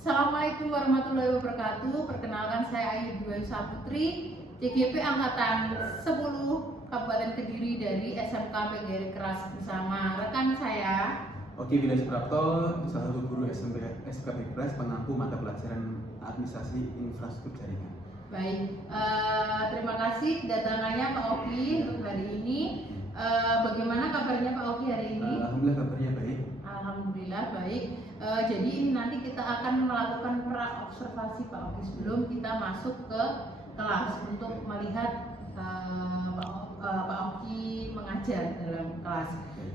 Assalamualaikum warahmatullahi wabarakatuh. Perkenalkan saya Ayu Dwi Saputri, CGP Angkatan 10 Kabupaten Kediri dari SMK PGRI Keras bersama rekan saya. Oke, Bila Suprapto, salah satu guru SMK PGRI Keras pengampu mata pelajaran administrasi infrastruktur jaringan. Baik, terima kasih kedatangannya Pak Oki untuk hari ini. Bagaimana kabarnya Pak Oki hari ini? Alhamdulillah kabarnya baik. Alhamdulillah baik. Jadi ini nanti kita akan melakukan pra-observasi Pak Oki sebelum kita masuk ke kelas untuk melihat Pak Oki mengajar dalam kelas.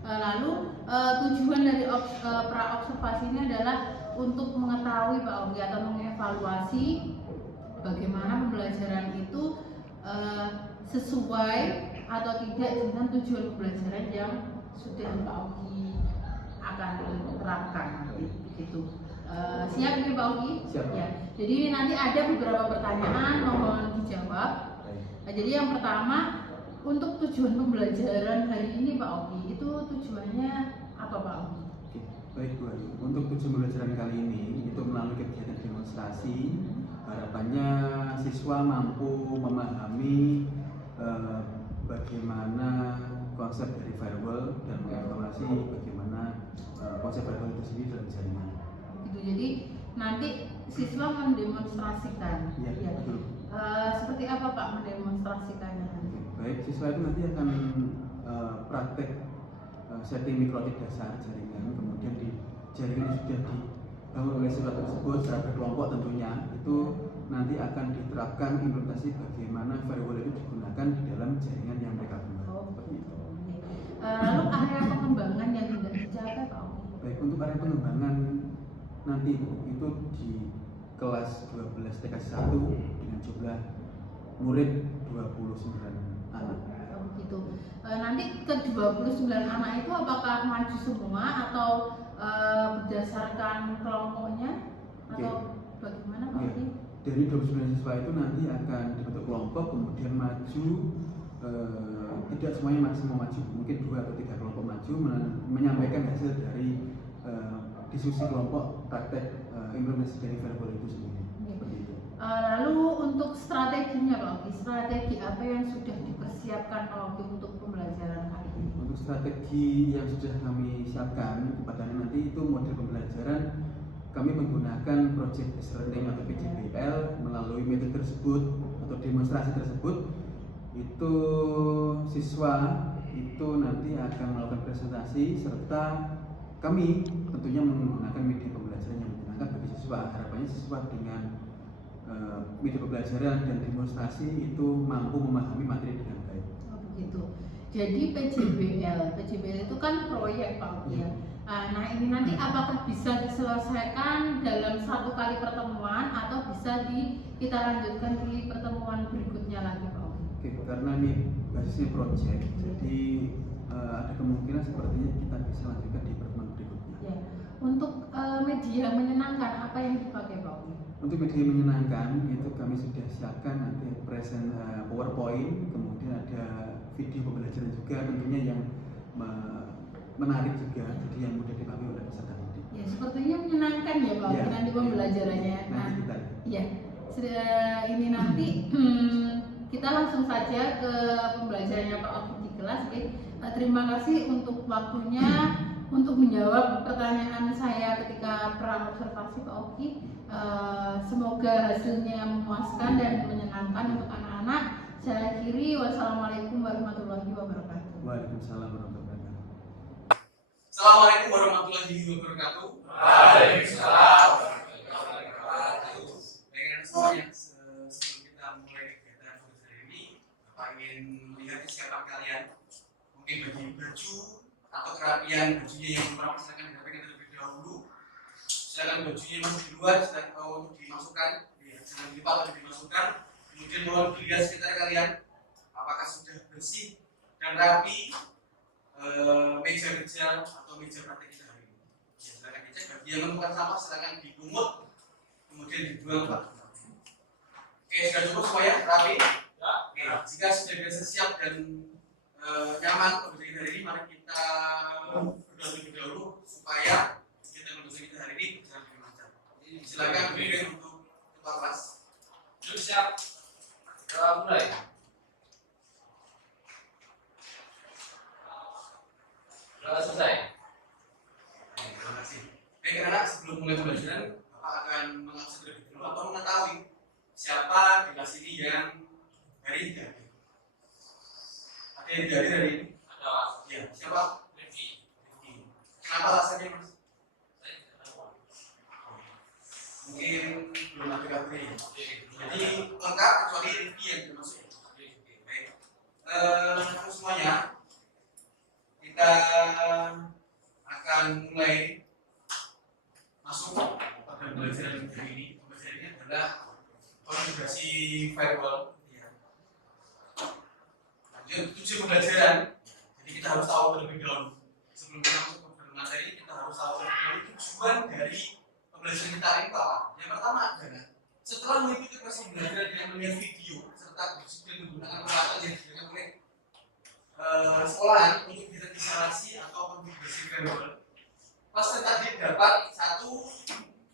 Lalu tujuan dari pra-observasi ini adalah untuk mengetahui Pak Oki atau mengevaluasi bagaimana pembelajaran itu sesuai atau tidak dengan tujuan pembelajaran yang sudah Pak Oki akan terapkan begitu. Siap ya Pak Oki? Siap. Ya. Jadi nanti ada beberapa pertanyaan mohon dijawab. Jadi yang pertama, untuk tujuan pembelajaran hari ini Pak Oki, itu tujuannya apa Pak Oki? Oke, baik Bu Ayu. Untuk tujuan pembelajaran kali ini itu melalui kegiatan demonstrasi, harapannya siswa mampu memahami bagaimana konsep dari firewall dan mengevaluasi bagaimana konsep firewall itu sendiri dalam jaringan. Gitu. Jadi nanti siswa mendemonstrasikan. Ya, betul. Seperti apa Pak mendemonstrasikannya nanti? Baik, siswa itu nanti akan praktek setting mikrotik dasar jaringan, kemudian di jaringan yang sudah dibangun oleh siswa tersebut secara berkelompok tentunya itu nanti akan diterapkan implementasi bagaimana firewall itu digunakan di dalam jaringan yang mereka buat. Seperti itu. Lalu area pengembangan yang tidak dicapai Pak Oki? Baik, untuk area pengembangan nanti itu di kelas 12 TK 1 dengan jumlah murid 29 anak. Begitu. Nanti ke 29 anak itu apakah maju semua atau berdasarkan kelompoknya atau bagaimana Pak Oki? Dari 29 siswa itu nanti akan dibentuk kelompok, kemudian maju, tidak semuanya semua maju, mungkin 2 atau 3 kelompok maju menyampaikan hasil dari diskusi kelompok praktek implementasi dari firewall itu sendiri. Seperti itu. Lalu untuk strateginya Pak Oki, strategi apa yang sudah dipersiapkan Pak Oki untuk pembelajaran kali ini? Untuk strategi yang sudah kami siapkan kepada nanti itu model pembelajaran kami menggunakan project based learning atau PJBL. Melalui metode tersebut atau demonstrasi tersebut itu siswa itu nanti akan melakukan presentasi serta kami tentunya menggunakan media pembelajaran yang menyenangkan bagi siswa. Harapannya siswa dengan media pembelajaran dan demonstrasi itu mampu memahami materi dengan baik. Oh begitu. Jadi PJBL itu kan proyek Pak Oki ya. Nah ini nanti apakah bisa diselesaikan dalam satu kali pertemuan atau bisa kita lanjutkan di pertemuan berikutnya lagi Pak Oki? Oke, karena ini basisnya proyek, jadi ada kemungkinan sepertinya kita bisa lanjutkan di pertemuan berikutnya. Ya. Untuk media menyenangkan apa yang dipakai Pak Oki? Untuk media menyenangkan itu kami sudah siapkan nanti PowerPoint, kemudian ada video pembelajaran juga tentunya yang menarik juga, jadi yang mudah dipahami oleh peserta didik. Ya, sepertinya menyenangkan ya Pak Oki nanti pembelajarannya. Nanti kita. Ya, ini nanti kita langsung saja ke pembelajarannya Pak Oki di kelas. Oke. Terima kasih untuk waktunya untuk menjawab pertanyaan saya ketika pra-observasi Pak Oki. Semoga hasilnya memuaskan dan menyenangkan untuk anak-anak. Saya akhiri, wassalamualaikum warahmatullahi wabarakatuh. Waalaikumsalam warahmatullahi wabarakatuh. Assalamualaikum warahmatullahi wabarakatuh. Waalaikumsalam. Dengan semuanya, sebelum kita mulai kegiatan hari ini, Bapak ingin melihat kesiapan kalian. Mungkin bagi baju atau kerapian bajunya yang belum pernah silakan dirapikan terlebih dahulu. Silakan bajunya masih di luar, silakan untuk dimasukkan, jangan dilipat atau dimasukkan. Kemudian mohon dilihat sekitar kalian, apakah sudah bersih dan rapi meja kerja atau meja praktek kita hari ini. Ya, silakan dicek. Bagi yang menemukan sampah silakan dipungut, kemudian dibuang ke tempat. Oke, sudah cukup semuanya rapi? Ya. Oke, jika sudah biasa siap dan nyaman untuk kita hari ini, mari kita berdoa terlebih dahulu supaya kita hari ini berjalan lebih lancar. Ini bisa Silakan berdiri untuk ketua kelas. Sudah siap? Mulai. Sudah selesai. Terima kasih. Baik anak, sebelum mulai pembelajaran, Bapak akan mengabsen terlebih dahulu atau mengetahui siapa di kelas ini yang hari ini hadir. Ada yang hadir hari ini? Ada Mas. Ya, siapa? Rifki. Kenapa alasannya Mas? Saya tidak tahu. Mungkin belum ada kabarnya. Oke. Jadi lengkap kecuali Rifki yang termasuk. Baik. Untuk semuanya, kita akan mulai masuk pada pembelajaran hari ini. Pembelajaran ini adalah konfigurasi firewall. Ya. Lanjut 7 pembelajaran. Jadi kita harus tahu terlebih dahulu. Sebelum kita masuk ke materi, kita harus tahu terlebih dahulu tujuan dari pembelajaran kita ini apa. Yang pertama adalah setelah mengikuti proses pembelajaran dengan melihat video serta disiplin menggunakan peralatan yang disediakan oleh sekolahan untuk instalasi atau konfigurasi firewall, peserta didik dapat satu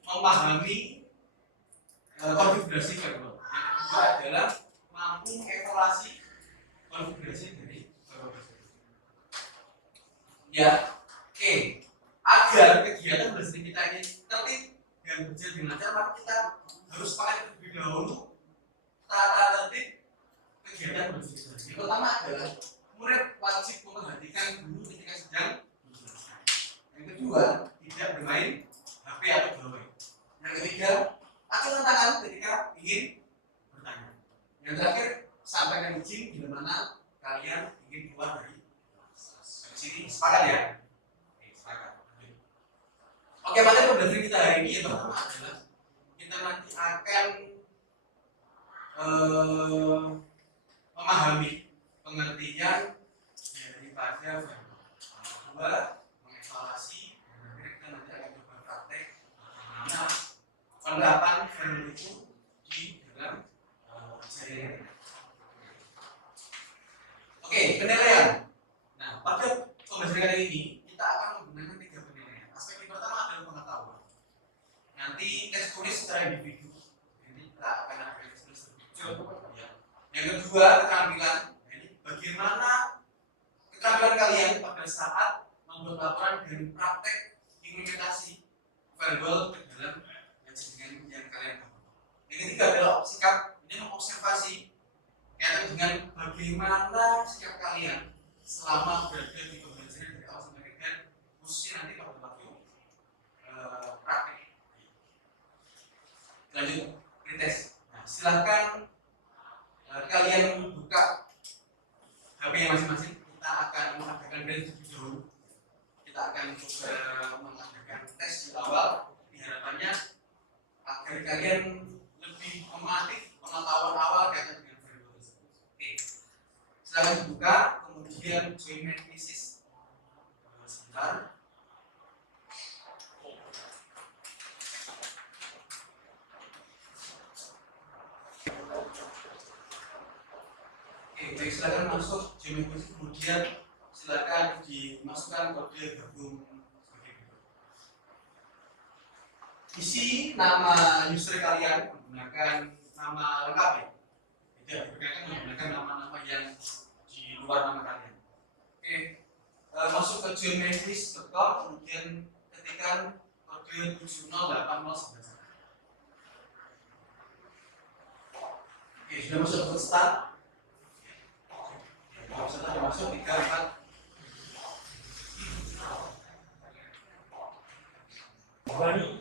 memahami konfigurasi firewall. Yang kedua adalah mampu mengevaluasi konfigurasi dari firewall. Ya, oke. Agar kegiatan belajar kita ini tertib dan berjalan dengan lancar, maka kita harus pakai terlebih dahulu tata tertib kegiatan belajar. Yang pertama adalah murid wajib memperhatikan guru ketika sedang menjelaskan. Yang kedua, tidak bermain HP atau gawai. Yang ketiga, acungkan tangan ketika ingin bertanya. Yang terakhir, sampaikan izin bila mana kalian ingin keluar dari sini. Sepakat ya? Oke, sepakat. Oke, materi pembelajaran kita hari ini yang pertama adalah kita nanti akan memahami pengertian daripada firewall. Kedua, mengevaluasi, dan kita nanti akan coba praktek bagaimana penerapan firewall itu di dalam jaringan. Oke, penilaian. Nah, pada pembelajaran kali ini kita akan menggunakan 3 penilaian. Aspek yang pertama adalah pengetahuan. Nanti tes tulis secara individu. Ini kita akan ada tes tulis individu. Yang kedua, keterampilan. Ini bagaimana keterampilan kalian pada saat membuat laporan dan praktek implementasi firewall ke dalam jaringan yang kalian bangun. Yang ketiga adalah sikap. Ini mengobservasi kaitan dengan bagaimana sikap kalian selama berada di pembelajaran dari awal sampai akhir, khususnya nanti pada waktu praktek. Lanjut, pretest. Nah, silahkan kalian buka HP masing-masing. Kita akan mengadakan tes terlebih dahulu. Kita akan coba mengadakan tes di awal. Harapannya agar kalian lebih memetik pengetahuan awal kaitan dengan firewall tersebut. Oke, silahkan dibuka. Kemudian join thesis. Sebentar. Baik, silakan masuk Gmail, kemudian silakan dimasukkan kode gabung sebagai berikut. Isi nama user kalian menggunakan nama lengkap ya. Tidak diperkenankan menggunakan nama-nama yang di luar nama kalian. Oke, masuk ke gmail.com, kemudian ketikkan kode 708011. Oke, sudah masuk ke start. Kalau sudah masuk 3, 4. Bani.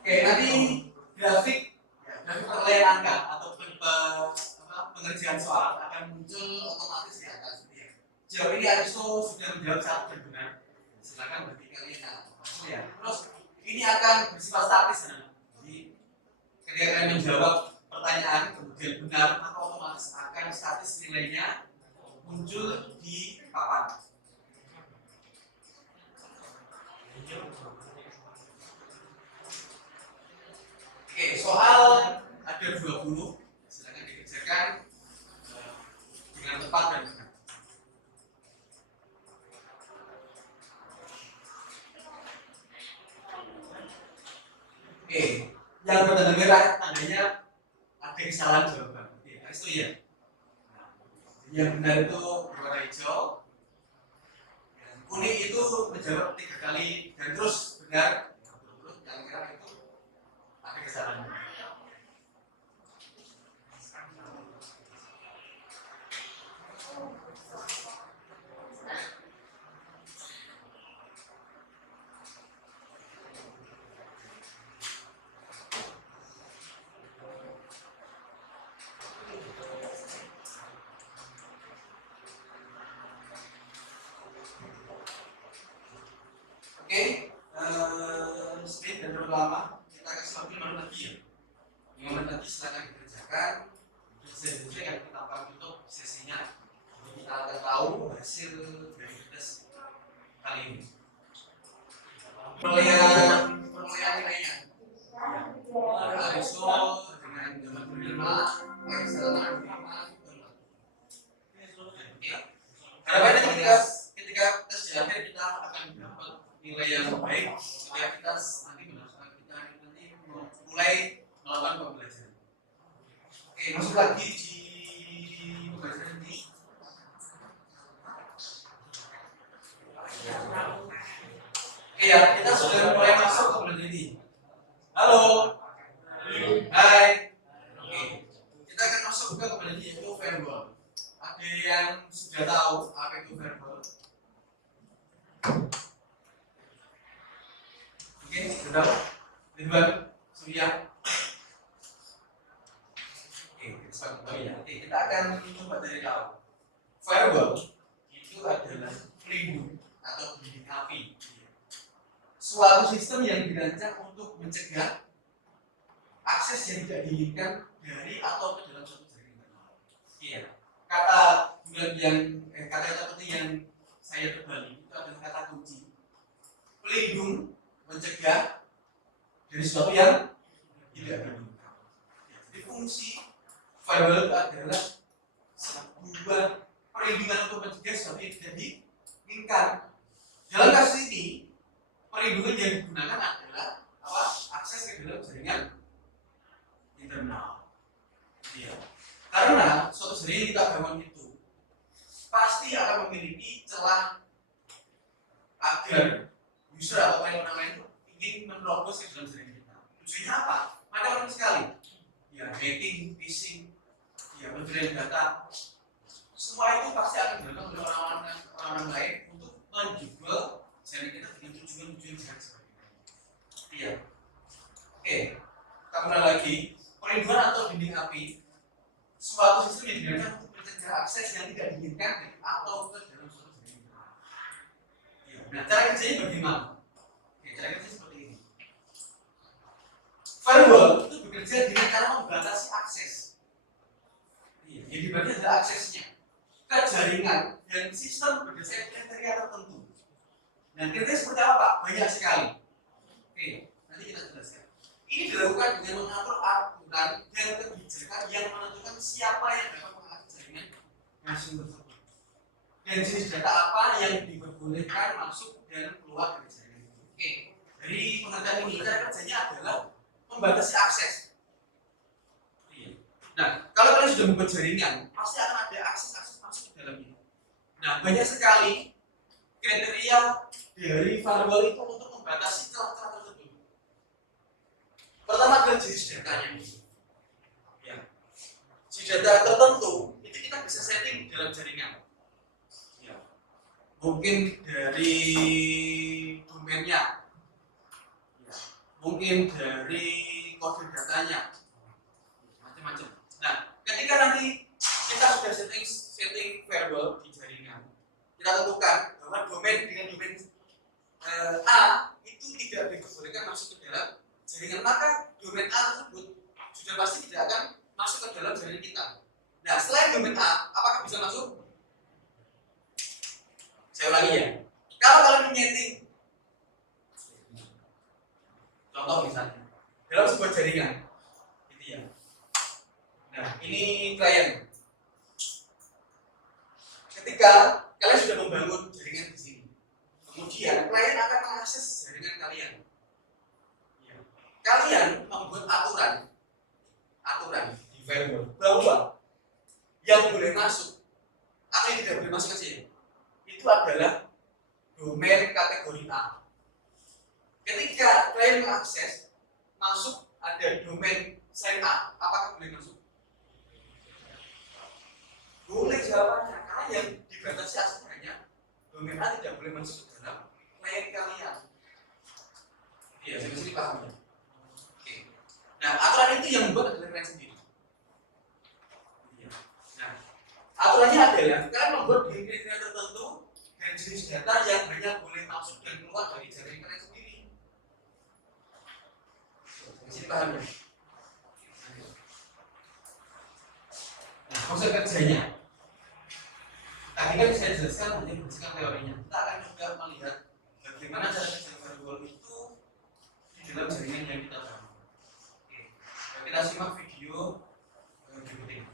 Oke, nanti grafik penilaian angka atau pengerjaan soal akan muncul otomatis di atas. Jauh ini Aristo sudah menjawab saat dan benar. Silakan berarti kalian ya. Terus ini akan bersifat statis. Jadi ketika kalian menjawab pertanyaan kemudian benar, maka otomatis akan statis nilainya muncul di papan. Oke, soal ada 20, silakan dikerjakan dengan tepat dan benar. Oke, yang bertanda merah tandanya ada kesalahan jawaban. Oke, itu ya. Yang benar itu berwarna hijau. Kuning itu menjawab 3 kali dan terus benar. Yang merah itu ada kesalahan. Oke, speed dan terlalu lama. Kita kasih waktu 5 menit lagi ya. 5 menit lagi silakan dikerjakan. Bisa yang kita tutup sesinya. Jadi kita akan tahu hasil dari tes kali ini. Perolehan nilainya. ISO dengan zaman minimal, eksternal minimal. Harapannya ketika tes di akhir kita akan dapat nilai yang baik ketika kita nanti mulai melakukan pembelajaran. Oke, masuk lagi di pembelajaran ini. Oke ya, kita sudah mulai masuk ke pembelajaran ini. Halo. Hai. Oke, kita akan masuk ke pembelajaran yaitu verbal. Ada yang sudah tahu apa itu verbal? Oke, sudah. Ridwan, Surya. Oke, kita akan coba dari tahu. Verbal itu adalah pelindung atau bilik api. Suatu sistem yang dirancang untuk mencegah akses yang tidak diinginkan dari atau ke dalam suatu jaringan. Iya. Kata penting yang saya terbalik itu adalah kata kunci. Pelindung, mencegah dari sesuatu yang tidak diinginkan. Jadi fungsi verbal itu adalah sebuah perlindungan untuk mencegah sesuatu yang tidak diinginkan. Dalam kasus ini, perlindungan yang digunakan adalah akses ke dalam jaringan internal. Iya. Karena suatu jaringan kita bangun itu pasti akan memiliki celah agar user atau orang lain ingin menerobos ke dalam jaringan kita. Tujuannya apa? Macam-macam sekali. Ya, hacking, phishing, ya, pencurian data. Semua itu pasti akan dilakukan oleh orang-orang lain untuk menjual jaringan kita dengan tujuan-tujuan jahat sebagainya. Iya. Oke, kita mulai lagi. Perlindungan atau dinding api suatu sistem yang digunakan untuk mencegah akses yang tidak diinginkan atau ke dalam suatu jaringan. Ya. Nah, cara kerjanya bagaimana? Oke, cara kerjanya seperti ini. Firewall itu bekerja dengan cara membatasi akses. Ya, yang dibatasi adalah aksesnya ke jaringan dan sistem berdasarkan kriteria tertentu. Dan kriteria seperti apa? Banyak sekali. Oke, nanti kita jelaskan. Ini dilakukan dengan mengatur aturan dan kebijakan yang menentukan siapa yang dapat mengakses jaringan masing tersebut dan jenis data apa yang diperbolehkan masuk dan keluar dari jaringan itu. Oke, dari pengertian ini cara kerjanya adalah membatasi akses. Nah, kalau kalian sudah membuat jaringan, pasti akan ada akses masuk ke dalamnya. Nah, banyak sekali kriteria dari firewall itu untuk membatasi celah-celah tersebut. Pertama adalah jenis datanya. Ya. Jenis data tertentu itu kita bisa setting dalam jaringan. Ya. Mungkin dari domainnya, ya. Mungkin dari kode datanya, macam-macam. Nah, ketika nanti kita sudah setting firewall di jaringan, kita tentukan bahwa domain dengan domain A itu tidak diperbolehkan masuk ke dalam jaringan, maka domain A tersebut sudah pasti tidak akan masuk ke dalam jaringan kita. Nah, selain domain A, apakah bisa masuk? Saya ulangi ya. Kalau kalian menyeting, contoh misalnya, dalam sebuah jaringan, gitu ya. Nah, ini klien. Ketika kalian sudah membangun jaringan di sini, kemudian klien akan mengakses jaringan kalian. Ya. Kalian membuat aturan di firewall bahwa yang boleh masuk atau yang tidak boleh masuk ke sini itu adalah domain kategori A. Ketika klien mengakses masuk ada domain selain A, apakah boleh masuk? Boleh jawabannya, karena yang dibatasi akses hanya domain A tidak boleh masuk ke dalam klien kalian. Iya, saya sini paham ya. Oke. Nah, aturan itu yang membuat adalah klien sendiri. Nah, aturannya adalah kalian membuat kriteria tertentu dan jenis data yang hanya boleh masuk dan keluar dari jaringan kalian sendiri. Di sini paham ya? Nah, konsep kerjanya. Tadi kan saya jelaskan hanya berdasarkan teorinya. Kita akan juga melihat bagaimana cara kerja firewall itu di dalam jaringan yang kita bangun. Oke, kita simak video berikut ini.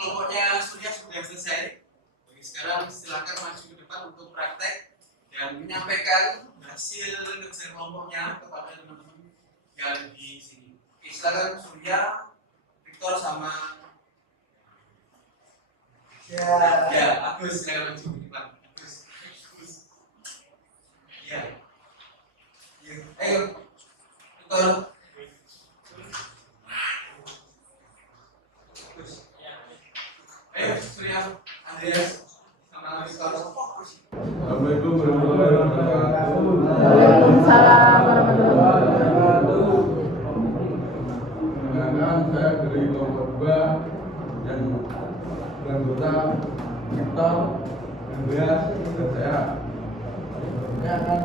Kelompoknya sudah selesai. Jadi sekarang silakan maju ke depan untuk praktek dan menyampaikan hasil kerja kelompoknya kepada teman-teman yang di sini. Oke, silakan Surya, Victor sama Agus, silakan maju ke depan. Agus. Ya. Ayo, Victor. Ayo, Surya, Andreas, Assalamualaikum warahmatullahi wabarakatuh. Waalaikumsalam warahmatullahi wabarakatuh. Perkenalkan, saya dari kelompok 2 dan anggota Sektor 12 dan saya akan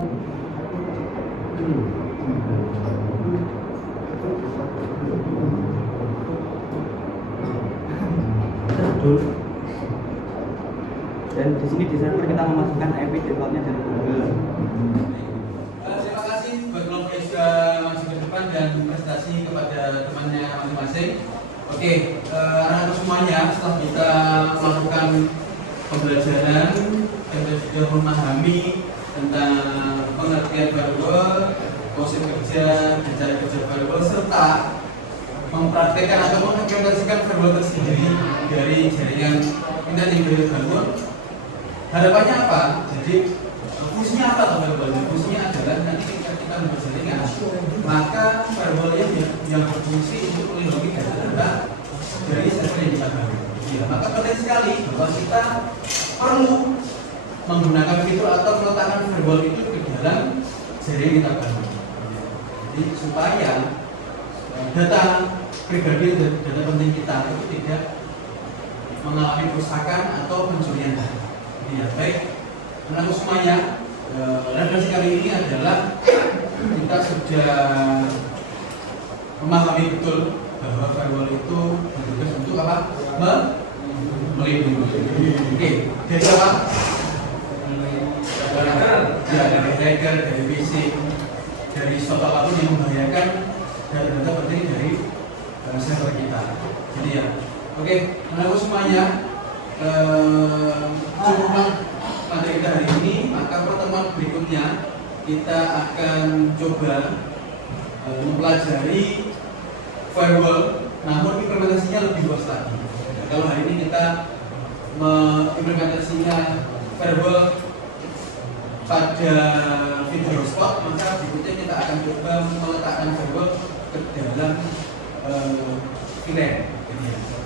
dan di sini di server kita memasukkan IP defaultnya dari Google. Terima kasih buat kelompok yang sudah maju ke depan dan prestasi kepada temannya masing-masing. Oke, anak-anak semuanya setelah kita melakukan pembelajaran dan sudah memahami tentang pengertian firewall, konsep kerja, dan cara kerja firewall, serta mempraktekkan atau mengimplementasikan firewall tersendiri dari jaringan internet yang dibangun. Harapannya apa? Jadi fungsinya apa firewall? Fungsinya adalah nanti ketika kita berjaringan, maka firewall yang berfungsi untuk melindungi data dari server yang kita bangun. Ya, maka penting sekali bahwa kita perlu menggunakan fitur atau meletakkan firewall itu ke dalam jaringan kita bangun. Jadi supaya data pribadi dan data penting kita itu tidak mengalami kerusakan atau pencurian data. Ya, baik, anak semuanya, referensi kali ini adalah kita sudah memahami betul bahwa firewall itu bertugas untuk apa? Melindungi. Oke, dari apa? Ya, dari hacker, dari phishing, dari suatu apapun yang membahayakan data penting dari server kita. Jadi ya, oke, anak semuanya. Cuma materi kita hari ini, maka pertemuan berikutnya kita akan coba mempelajari firewall, namun implementasinya lebih luas lagi. Kalau hari ini kita mengimplementasinya firewall pada video hotspot, maka berikutnya kita akan coba meletakkan firewall ke dalam VLAN.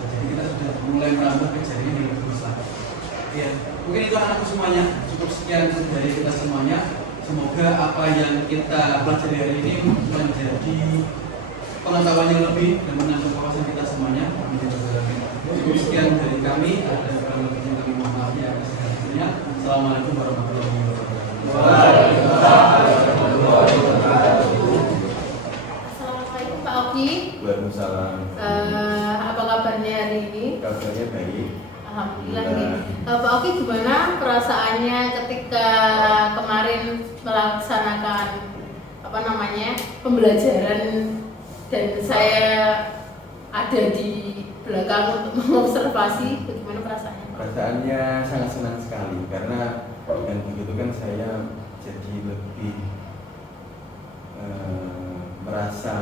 Jadi kita sudah mulai merambah ke jaringan yang lebih besar. Ya, mungkin itu anakku semuanya. Cukup sekian dari kita semuanya. Semoga apa yang kita pelajari hari ini menjadi pengetahuan yang lebih dan menambah wawasan kita semuanya. Cukup sekian dari kami. Ada kurang lebihnya kami mohon maaf ya atas segala. Assalamualaikum warahmatullahi wabarakatuh. Assalamualaikum Pak Oki. Waalaikumsalam. Apa kabarnya hari ini? Kabarnya baik. Alhamdulillah nih. Pak Oki, gimana perasaannya ketika kemarin melaksanakan pembelajaran dan saya ada di belakang untuk mengobservasi, bagaimana perasaannya? Perasaannya sangat senang sekali karena dengan begitu kan saya jadi lebih merasa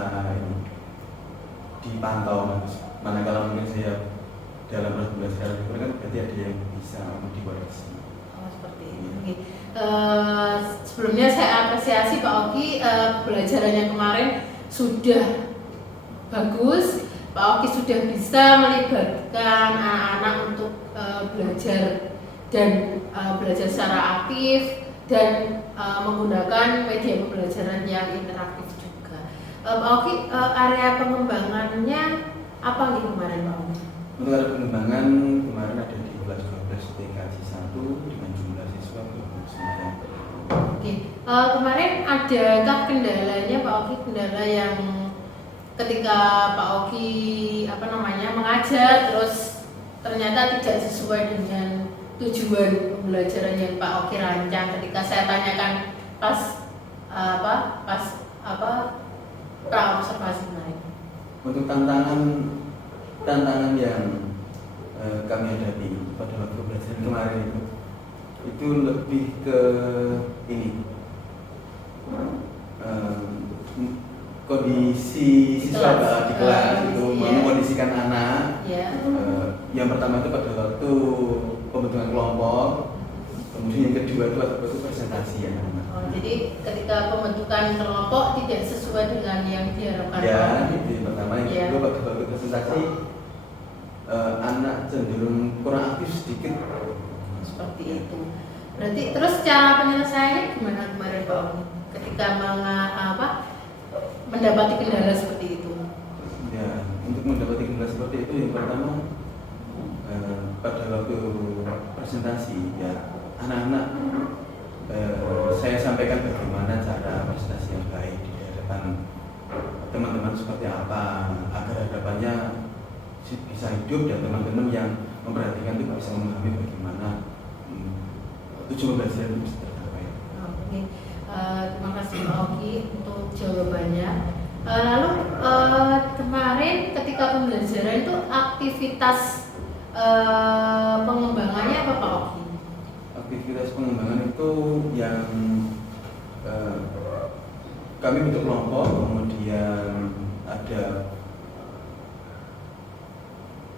dipantau. Manakala mungkin saya dalam pembelajaran itu kan berarti ada yang bisa dikoreksi. Oh, seperti itu. Oke. Sebelumnya saya apresiasi Pak Oki, pembelajaran yang kemarin sudah bagus. Pak Oki sudah bisa melibatkan anak-anak untuk belajar dan belajar secara aktif dan menggunakan media pembelajaran yang interaktif juga. Pak Oki, area pengembangannya apa nih kemarin Pak Oki? Untuk area pengembangan kemarin ada di kelas 12 TKJ 1 dengan jumlah siswa 29. Oke, kemarin adakah kendalanya Pak Oki, kendala yang ketika Pak Oki mengajar terus ternyata tidak sesuai dengan tujuan pembelajaran yang Pak Oki rancang ketika saya tanyakan pas pra-observasi kemarin? Untuk tantangan yang kami hadapi pada waktu pembelajaran kemarin itu lebih ke ini kondisi siswa di kelas itu mengkondisikan anak. Yang pertama itu pada waktu pembentukan kelompok, kemudian yang kedua itu waktu presentasi ya. Jadi ketika pembentukan kelompok tidak sesuai dengan yang diharapkan. Ya, itu yang pertama. Yang kedua pada waktu presentasi anak cenderung kurang aktif sedikit. Seperti itu. Berarti terus cara penyelesaiannya gimana kemarin Pak Oki? Ketika mendapati kendala seperti itu? Ya, untuk mendapati kendala seperti itu yang pertama pada waktu presentasi ya anak-anak saya sampaikan bagaimana cara presentasi yang baik di hadapan teman-teman seperti apa agar hadapannya bisa hidup dan teman-teman yang memperhatikan itu bisa memahami bagaimana tujuan belajar itu bisa tercapai. Oke, terima kasih Pak Oki untuk jawabannya. Lalu kemarin ketika pembelajaran itu aktivitas pengembangannya apa Pak Oki? Aktivitas pengembangan itu yang kami bentuk kelompok, kemudian ada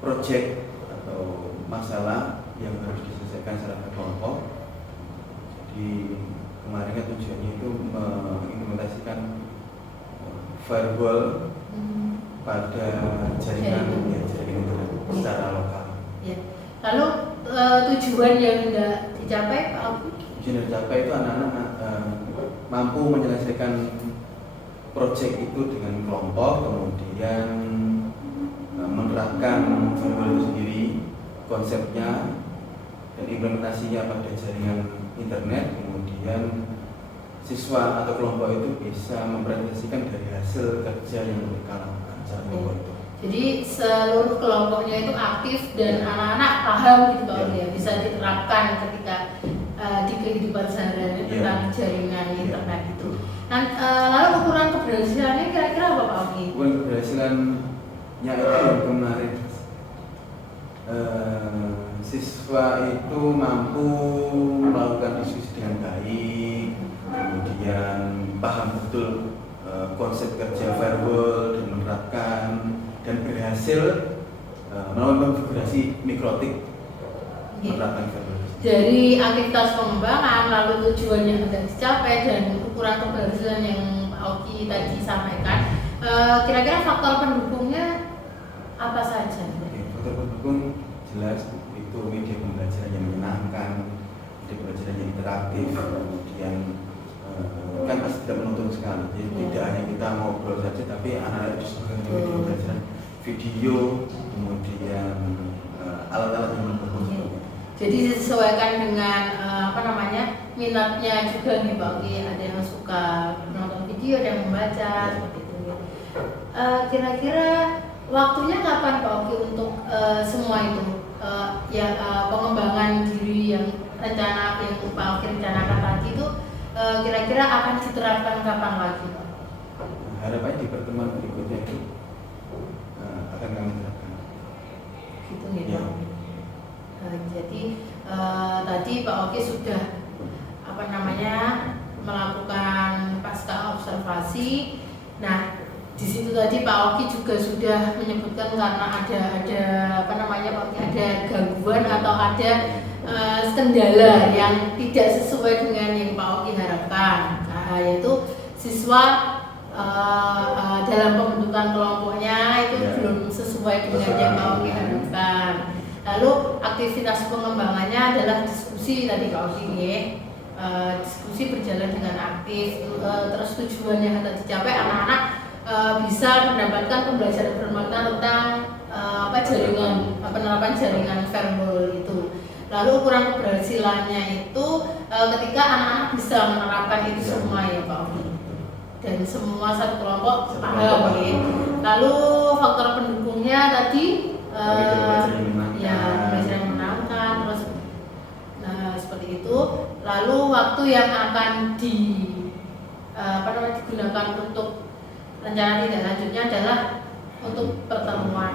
proyek atau masalah yang harus diselesaikan secara kelompok. Jadi kemarin kan tujuannya itu mengimplementasikan firewall pada jaringan internet secara lokal. Ya. Lalu tujuan yang tidak dicapai Pak Oki? Tujuan yang dicapai itu anak-anak mampu menyelesaikan proyek itu dengan kelompok, kemudian menerapkan firewall itu sendiri, konsepnya dan implementasinya pada jaringan internet, kemudian siswa atau kelompok itu bisa mempresentasikan dari hasil kerja yang mereka lakukan secara kelompok itu. Jadi seluruh kelompoknya itu aktif dan anak-anak paham gitu Pak Oki ya, bisa diterapkan ketika di kehidupan sehari-hari tentang jaringan internet itu. Nah, lalu ukuran keberhasilannya kira-kira apa Pak Oki? Ukuran keberhasilannya itu yang kemarin siswa itu mampu melakukan diskusi dengan baik, kemudian paham betul konsep kerja firewall dan menerapkan dan berhasil melakukan konfigurasi mikrotik menerapkan firewall. Dari aktivitas pengembangan lalu tujuan yang sudah dicapai dan ukuran keberhasilan yang Pak Oki tadi sampaikan, kira-kira faktor pendukungnya apa saja? Faktor pendukung jelas itu media pembelajaran yang menyenangkan, media pembelajaran yang interaktif, kemudian kan pasti tidak menonton sekali, jadi tidak hanya kita ngobrol saja, tapi anak-anak itu juga media pembelajaran video, kemudian alat-alat yang mendukung. Jadi disesuaikan dengan minatnya juga nih Pak Oki, ada yang suka menonton video, ada yang membaca seperti itu. Kira-kira waktunya kapan Pak Oki untuk semua itu? Pengembangan diri yang rencana yang Pak Oki rencanakan tadi itu kira-kira akan diterapkan kapan lagi Pak? Harapannya di pertemuan berikutnya itu akan kami terapkan. Gitu ya. Jadi tadi Pak Oki sudah melakukan pasca observasi. Nah, di situ tadi Pak Oki juga sudah menyebutkan karena ada gangguan atau ada kendala yang tidak sesuai dengan yang Pak Oki harapkan, yaitu siswa dalam pembentukan kelompoknya itu belum sesuai dengan yang Pak Oki harapkan. Lalu aktivitas pengembangannya adalah diskusi tadi Pak Oki diskusi berjalan dengan aktif, terus tujuannya hendak dicapai anak-anak bisa mendapatkan pembelajaran bermakna tentang penerapan jaringan firewall itu. Lalu ukuran keberhasilannya itu ketika anak-anak bisa menerapkan itu semua ya Pak Oki, dan semua satu kelompok paham ya. Lalu faktor pendukungnya tadi pembelajaran menyenangkan, terus seperti itu. Lalu waktu yang akan digunakan untuk rencana tindak lanjutnya adalah untuk pertemuan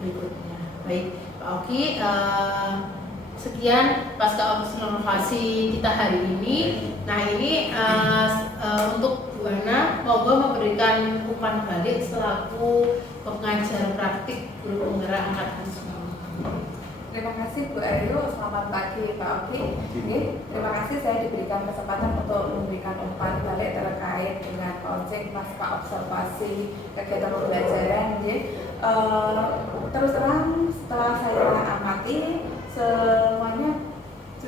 berikutnya. Baik Pak Oki, sekian pasca observasi kita hari ini. Nah ini untuk Bu Ana, monggo memberikan umpan balik selaku pengajar praktik guru penggerak angkatan 9. Terima kasih Bu Ayu, selamat pagi Pak Oki. Terima kasih saya diberikan kesempatan untuk memberikan umpan balik terkait dengan proyek pasca observasi kegiatan pembelajaran. Terus terang setelah saya amati semuanya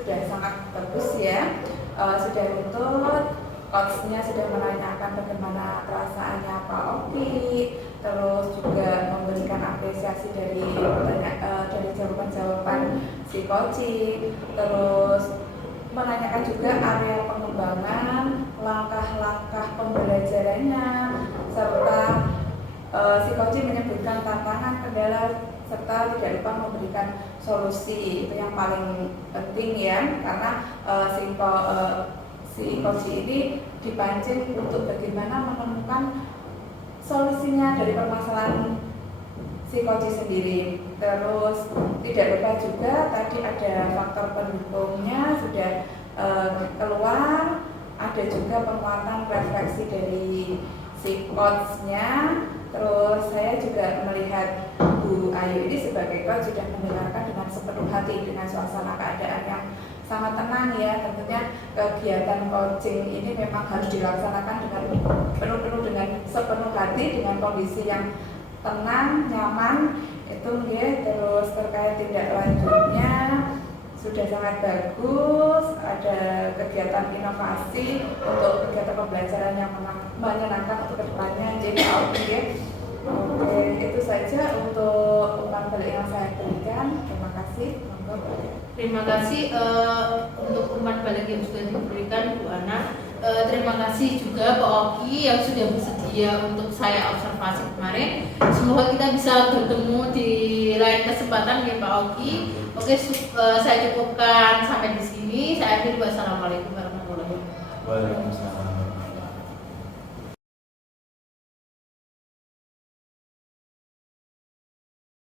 sudah sangat bagus ya, sudah runtut. Coachnya sudah menanyakan bagaimana perasaannya Pak Oki, terus juga memberikan apresiasi dari jawaban-jawaban si coaching, terus menanyakan juga area pengembangan, langkah-langkah pembelajarannya, serta si coaching menyebutkan tantangan, kendala, serta tidak lupa memberikan solusi. Itu yang paling penting ya, karena si coach ini dipancing untuk bagaimana menemukan solusinya dari permasalahan si coach sendiri. Terus tidak lupa juga tadi ada faktor pendukungnya sudah keluar, ada juga penguatan refleksi dari si coachnya. Terus saya juga melihat Bu Ayu ini sebagai coach sudah mendengarkan dengan sepenuh hati, dengan suasana keadaan yang sangat tenang ya. Tentunya kegiatan coaching ini memang harus dilaksanakan dengan penuh dengan sepenuh hati, dengan kondisi yang tenang, nyaman itu ya. Terus terkait tindak lanjutnya sudah sangat bagus, ada kegiatan inovasi untuk kegiatan pembelajaran yang menyenangkan untuk kedepannya. Jadi oke, itu saja untuk umpan balik yang saya berikan. Terima kasih. Terima kasih untuk umpan balik yang sudah diberikan Bu Ana. Terima kasih juga Pak Oki yang sudah bersedia untuk saya observasi kemarin. Semoga kita bisa bertemu di lain kesempatan ya Pak Oki. Oke, saya cukupkan sampai di sini. Saya akhiri. Wassalamualaikum warahmatullahi wabarakatuh. Waalaikumsalam.